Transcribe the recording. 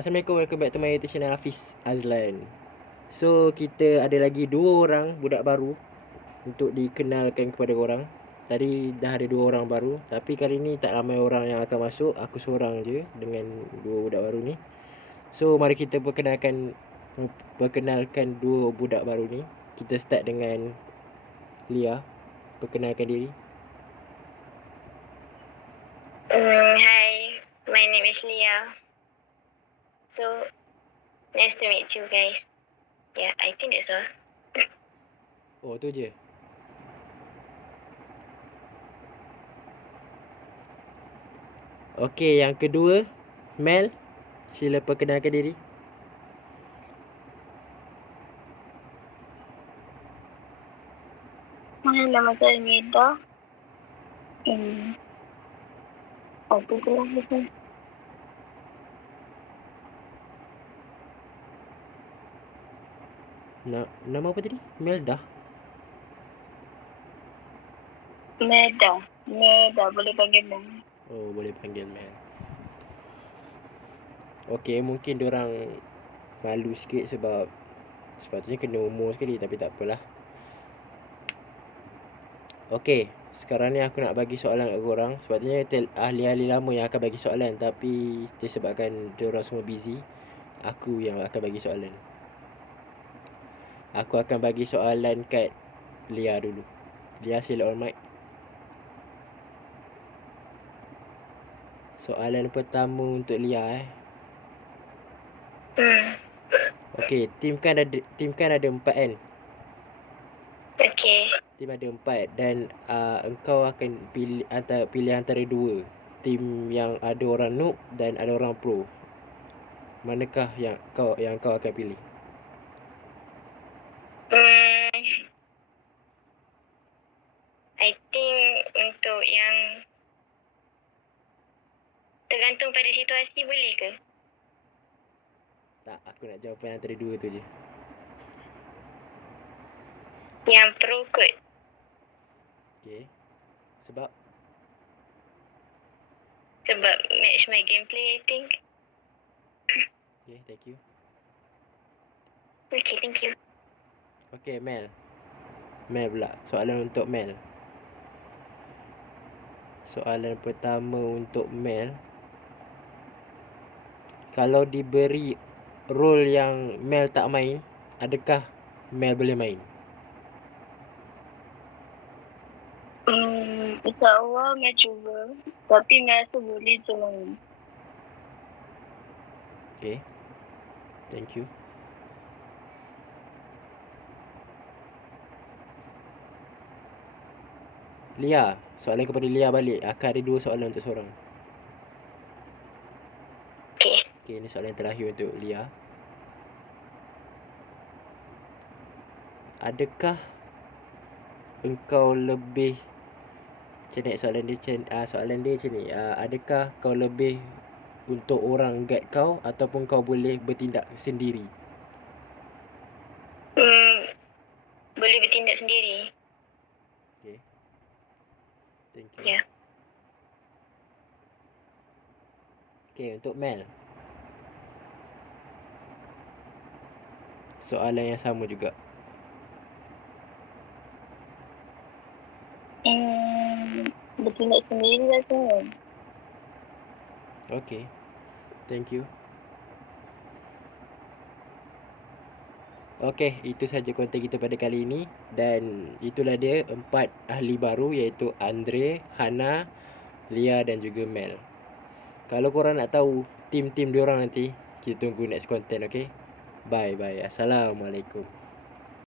Assalamualaikum, welcome back to my YouTube channel Hafiz Azlan. So, kita ada lagi 2 orang budak baru untuk dikenalkan kepada korang. Tadi dah ada 2 orang baru, tapi kali ni tak ramai orang yang akan masuk. Aku seorang je dengan 2 budak baru ni. So, mari kita perkenalkan 2 budak baru ni. Kita start dengan Lia. Perkenalkan diri. Hi, my name is Lia. So, nice to meet you guys. Yeah, I think that's all. Oh, tu je. Okey, yang kedua, Mel. Sila perkenalkan diri. Nama saya Nida. Apa tu lah itu? Nama apa tadi? Melda? Meda, boleh panggil Mel. Oh, boleh panggil Mel. Okey, mungkin diorang malu sikit sebab sepatutnya kena umur sekali, tapi tak apalah. Okey, sekarang ni aku nak bagi soalan kat korang. Sepatutnya ahli-ahli lama yang akan bagi soalan, tapi disebabkan diorang semua busy, aku yang akan bagi soalan. Aku akan bagi soalan kat Lia dulu. Lia, sila on mic. Soalan pertama untuk Lia Okey, tim kan ada 4 kan? Okay. Tim ada 4 dan engkau akan pilih antara 2. Tim yang ada orang noob dan ada orang pro. Manakah yang kau akan pilih? I think untuk yang tergantung pada situasi boleh ke? Tak, aku nak jawapan antara 2 tu je. Yang pro kot. Okey. Sebab match my gameplay, I think. okey, thank you. Okay, thank you. Okey, Mel. Mel pula. Soalan untuk Mel. Soalan pertama untuk Mel. Kalau diberi role yang Mel tak main, adakah Mel boleh main? InsyaAllah Mel cuba. Tapi Mel rasa boleh je main. Okay, thank you. Lia, soalan kepada Lia balik. Akan ada 2 soalan untuk seorang. Okay. Okay, ini soalan terakhir untuk Lia. Adakah engkau lebih soalan dia macam ni. Adakah kau lebih untuk orang guide kau ataupun kau boleh bertindak sendiri? Boleh bertindak sendiri. Okay, thank you. Ya. Okay, untuk Mel, soalan yang sama juga. Bertindak sendiri rasanya. Okay, thank you. Okay, itu sahaja konten kita pada kali ini. Dan itulah dia 4 ahli baru, iaitu Andre, Hana, Lia dan juga Mel. Kalau korang nak tahu tim diorang nanti, kita tunggu next content, okay? Bye. Assalamualaikum.